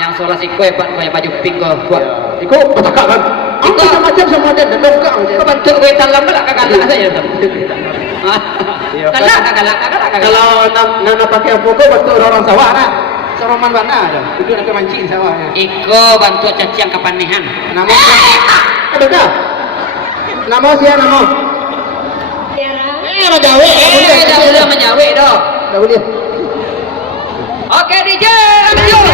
Yang solas iko ya Pak, kayak baju pink kok. Iko pataka kan. Iko sama dia dongkang. Kau bantu gue dalam belak kagak saya. Kalau nana pakai pokok bantu orang sawah kan. Soroman mana ada? Itu nak mancing sawahnya. Iko bantu cacing kapanihan. Nama ada dah. Nama siapa nama? Majawe. Udah menjawe doh. Dah boleh. Oke DJ, lanjut.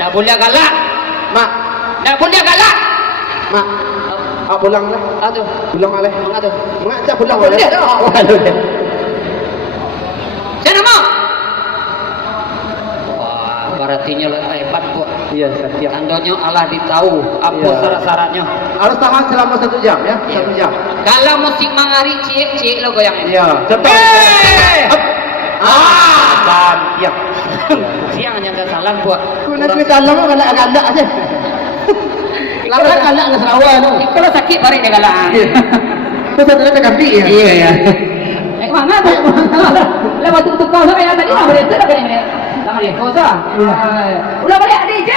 Dah boleh galak, Mak. dah boleh galak. Mak. Pulang lah. Aduh, Pulang aleh. aduh. Mengajak pulang Boleh aleh. dah. Saya nama. Wah, berartinya hebat kok. Iya, siap. Tandanya Allah ditahu apa Iya. syarat-syaratnya. Harus tahan selama 1 jam ya. 1 jam. Kalau musik mangari cik lo goyangnya. Iya. Contoh. Siap. Siang hanya ke salam buat. Kuna ke dalam kan agak aja. Lama kalak ke Sarawak tu. Kalau sakit baring dia galak. Tu satu ganti ya. Iya ya. Mana tu? Lepas tu tukar sampai yang tadi boleh tu dah kena ni. Lama dia. Kau sah. Ulah balik DJ.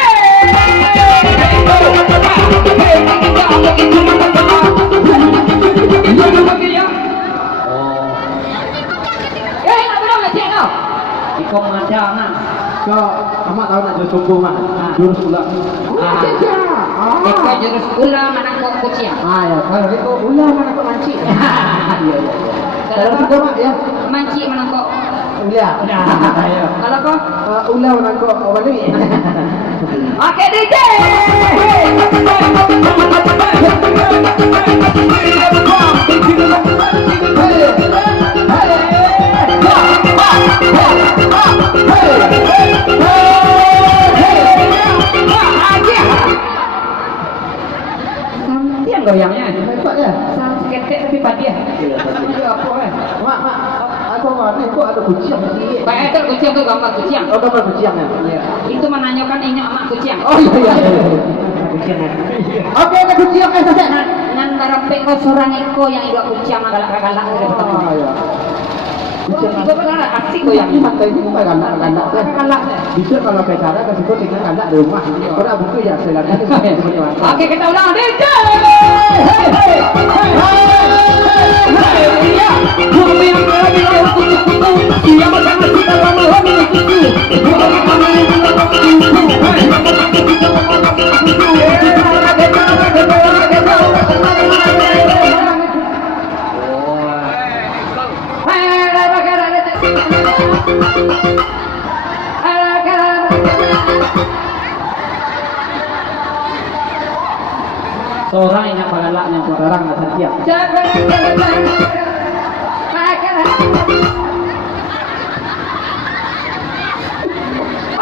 Iko macam So, amak tahu nak jurus kumpul mak. Jurus ular. Iko jurus ular mana kau kucing. Ya. Kalau itu ular mana kau mancing. Iya. Kalau itu mak ya. Mancing mana kau. Ular. Ya. Kalau kau Ular mana kau apa ni? Oke DJ. Yang goyangnya Hebat ya. ketek tapi padi ya. Apa kan? Mak. Aku mana kau ada kucing sikit. Baik itu kucing tu gambar kucing. Oh, gambar kucing ya. Iya. Itu menanyakan inyak amak kucing. Oh iya. Kucing. Oke, ada kucing kan saja. Nan barapek kau seorang iko yang idak kucing galak-galak dari pertama. Ya. Kucing itu kan asik goyang. Mata ini bukan galak-galak. Galak. Bisa kalau kayak cara kan situ tinggal galak di rumah. Kalau buku ya silakan. Oke, kita ulang DJ. Bumi yang berada di kutu-kutu, dia bersama kita lama hari kutu. Seorang ingat pagalaknya orang nggak setia.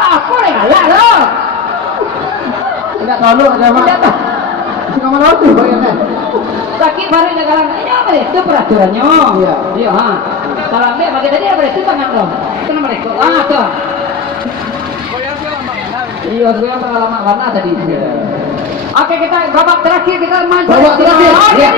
Apa yang galak lo? Tidak tahu ada apa. Kamu tahu tu bagaimana? Sakit baru yang galak. Ini apa itu peraturannya? Iya. Iya ha. Kalau ambil bagi tadi apa itu tangan lo? Kena mereka. Tuh. Iya, gue pengalaman warna tadi. Oke, kita babak terakhir kita main. Babak terakhir. Oke,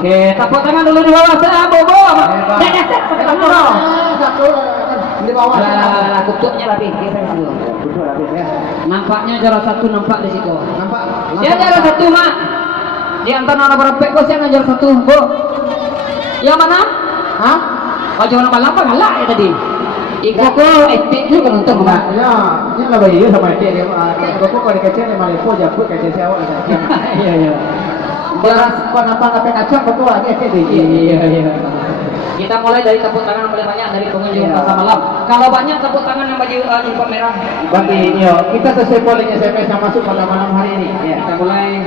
Oke, tepuk tangan dulu di bawah sana, Bobo. Satu di bawah. Tutupnya rapi. Tutup rapi ya. Nampaknya jarak satu nampak di situ. Nampak? Dia jarak satu, Mak. Di antara orang berapa kau saya ngajar satu, Bu. Yang mana? Hah? Kau jangan lama-lama galak ya tadi. Iko ko etik juga kan untuk Mak. Ya, ini lah bayi sama dia dia aku kok dikecil nih malah po japut kecil siapa ada. Iya iya. Beras apa kacang betul aja kayak Iya iya. Kita mulai dari tepuk tangan yang paling banyak dari pengunjung pasar malam. Kalau banyak tepuk tangan yang baju uniform merah. Bagi yo kita selesai polling SMS yang masuk pada malam hari ini. Ya. Kita mulai